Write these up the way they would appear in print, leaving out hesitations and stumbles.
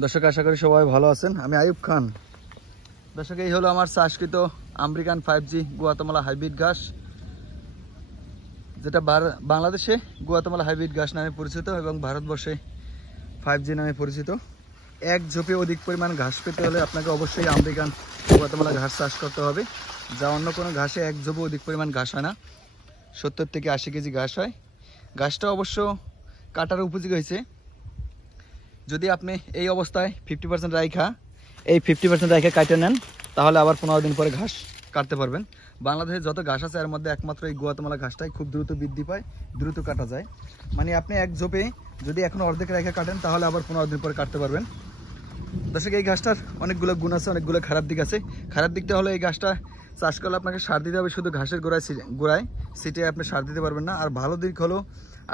দর্শক আশা করি সবাই ভালো আছেন। আমি আইয়ুব খান। দর্শক এই হলো আমার চাষকৃত আমেরিকান 5G গুয়াতেমালা হাইব্রিড ঘাস, যেটা বাংলাদেশে গুয়াতেমালা হাইব্রিড ঘাস নামে পরিচিত এবং ভারতবর্ষে 5G নামে পরিচিত। এক ঝোপে অধিক পরিমাণ ঘাস পেতে হলে আপনাকে অবশ্যই আমেরিকান গুয়াতেমালা ঘাস চাষ করতে হবে, যা অন্য কোনো ঘাসে এক ঝোপে অধিক পরিমাণ ঘাস হয় না। 70 থেকে 80 কেজি ঘাস হয়। ঘাসটা অবশ্য কাটার উপযোগী হয়েছে। যদি আপনি এই অবস্থায় 50% রাইখা এই 50% রাইখা কাটে নেন, তাহলে আবার 15 দিন পরে ঘাস কাটতে পারবেন। বাংলাদেশে যত ঘাস আছে এর মধ্যে একমাত্র এই গুয়াতেমালা ঘাসটাই খুব দ্রুত বৃদ্ধি পায়, দ্রুত কাটা যায়। মানে আপনি এক ঝোপে যদি এখন অর্ধেক রাইখা কাটেন, তাহলে আবার 15 দিন পরে কাটতে পারবেন। দর্শক এই ঘাসটার অনেকগুলো গুণ আছে, অনেকগুলো খারাপ দিক আছে। খারাপ দিকটা হলো এই ঘাসটা চাষ করলে আপনাকে সার দিতে হবে, শুধু ঘাসের গোড়ায় সিটে আপনি সার দিতে পারবেন না। আর ভালো দিক হলো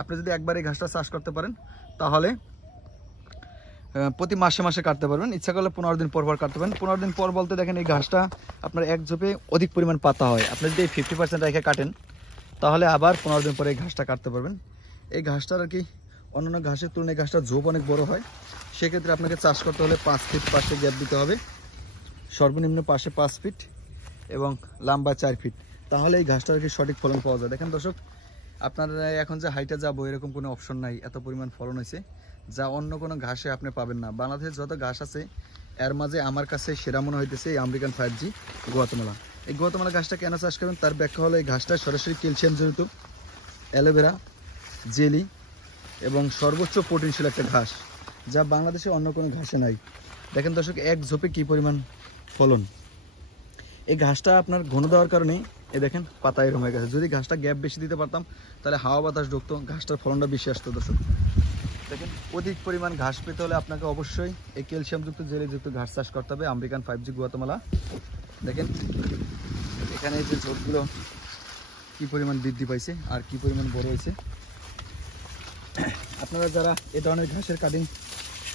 আপনি যদি একবার এই ঘাসটা চাষ করতে পারেন, তাহলে প্রতি মাসে মাসে কাটতে পারবেন। ইচ্ছা করলে 15 দিন পর পর কাটতে পারেন। 15 দিন পর বলতে দেখেন এই ঘাসটা আপনার এক ঝোপে অধিক পরিমাণ পাতা হয়। আপনি যদি এই 50% রেখে কাটেন, তাহলে আবার 15 দিন পরে এই ঘাসটা কাটতে পারবেন। এই ঘাসটার আর কি অন্যান্য ঘাসের তুলনায় ঘাসটার ঝোপ অনেক বড় হয়। সেক্ষেত্রে আপনাকে চাষ করতে হলে 5 ফিট পাশে গ্যাপ দিতে হবে, সর্বনিম্ন পাশে 5 ফিট এবং লম্বা 4 ফিট। তাহলে এই ঘাসটার আর কি সঠিক ফলন পাওয়া যায়। দেখেন দর্শক, আপনার এখন যে হাইটে যাবো এরকম কোনো অপশন নাই, এত পরিমাণ ফলন হয়েছে, যা অন্য কোনো ঘাসে আপনি পাবেন না। বাংলাদেশের যত ঘাস আছে এর মাঝে আমার কাছে সেরা মনে হইতেছে এই আমেরিকান 5G গুয়াতেমালা। এই গুয়াতেমালা ঘাসটা কেন চাষ করবেন তার ব্যাখ্যা হলো, এই ঘাসটা সরাসরি ক্যালসিয়াম জড়িত, অ্যালোভেরা, জেলি এবং সর্বোচ্চ প্রোটিনশীল একটা ঘাস, যা বাংলাদেশে অন্য কোনো ঘাসে নাই। দেখেন দর্শক, এক ঝোপে কি পরিমাণ ফলন। এই ঘাসটা আপনার ঘন দেওয়ার কারণে এই দেখেন পাতা এরকম হয়ে গেছে। যদি ঘাসটা গ্যাপ বেশি দিতে পারতাম, তাহলে হাওয়া বাতাস ঢুকতো, ঘাসটার ফলনটা বেশি আসতো। দর্শক দেখেন, অধিক পরিমাণ ঘাস পেতে হলে আপনাকে অবশ্যই এই ক্যালসিয়ামযুক্ত জেলিযুক্ত ঘাস চাষ করতে হবে, আমেরিকান 5G গুয়াতেমালা। দেখেন এখানে যে ঝোপগুলো কি পরিমাণ বৃদ্ধি পাইছে আর কি পরিমাণ বড় হয়েছে। আপনারা যারা এ ধরনের ঘাসের কাটিং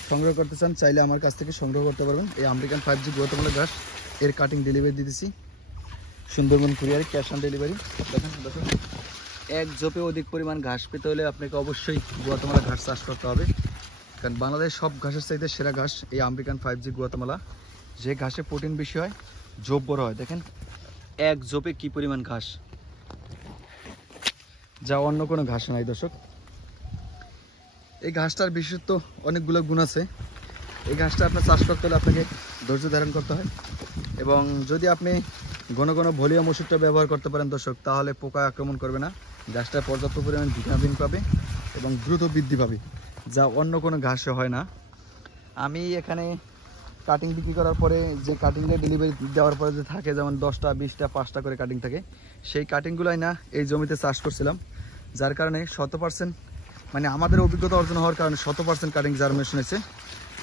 সংগ্রহ করতে চান, চাইলে আমার কাছ থেকে সংগ্রহ করতে পারবেন। এই আমেরিকান 5G গুয়াতেমালা ঘাস এর কাটিং ডেলিভারি দিতেছি সুন্দরবন কুরিয়ারে, ক্যাশ অন ডেলিভারি। দেখেন দেখুন, এক ঝোপে অধিক পরিমাণ ঘাস পেতে হলে আপনাকে অবশ্যই গুয়াতেমালা ঘাস চাষ করতে হবে, কারণ বাংলাদেশের সব ঘাসের চাইতে সেরা ঘাস এই আমেরিকান 5G গুয়াতেমালা। যে ঘাসে প্রোটিন বেশি হয়, ঝোপ বড় হয়। দেখেন এক ঝোপে কি পরিমাণ ঘাস, যা অন্য কোনো ঘাস নাই। দর্শক এই ঘাসটার বিশেষত্ব অনেকগুলো গুণ আছে। এই ঘাসটা আপনার চাষ করতে হলে আপনাকে ধৈর্য ধারণ করতে হয়, এবং যদি আপনি ঘন ঘন ভলিউম ওষুধটা ব্যবহার করতে পারেন দর্শক, তাহলে পোকা আক্রমণ করবে না। ঘাসটা পর্যাপ্ত পরিমাণ ভিটামিন পাবে এবং দ্রুত বৃদ্ধি পাবে, যা অন্য কোনো ঘাসে হয় না। আমি এখানে কাটিং বিক্রি করার পরে যে কাটিংটা ডেলিভারি দেওয়ার পরে যে থাকে, যেমন 10টা 20টা 5টা করে কাটিং থাকে, সেই কাটিংগুলোই না এই জমিতে চাষ করছিলাম, যার কারণে 100% মানে আমাদের অভিজ্ঞতা অর্জন হওয়ার কারণে 100% কাটিং জার্মিনেশন হয়েছে।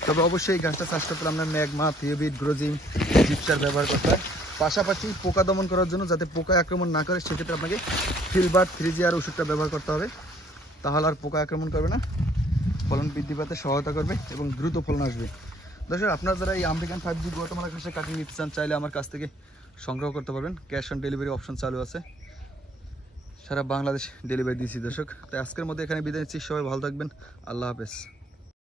তবে অবশ্যই এই গাছটা চাষ করতে হলে আপনার ম্যাগমা, থিওবিট, গ্রোজিং, জিপসার ব্যবহার করতে হয়। পাশাপাশি পোকা দমন করার জন্য, যাতে পোকা আক্রমণ না করে, সেক্ষেত্রে আপনাকে ফিলবার 3GR ওষুধটা ব্যবহার করতে হবে। তাহলে আর পোকা আক্রমণ করবে না, ফলন বৃদ্ধি পাতে সহায়তা করবে এবং দ্রুত ফলন আসবে। দর্শক আপনারা যারা এই আমেরিকান 5G গুয়াতেমালা ঘাসের কাটিং নিতে চান, চাইলে আমার কাছ থেকে সংগ্রহ করতে পারবেন। ক্যাশ অন ডেলিভারি অপশন চালু আছে, সারা বাংলাদেশ ডেলিভারি দিচ্ছি দর্শক। তাই আজকের মধ্যে এখানে বিদায় নিচ্ছি। সবাই ভালো থাকবেন, আল্লাহ হাফেজ।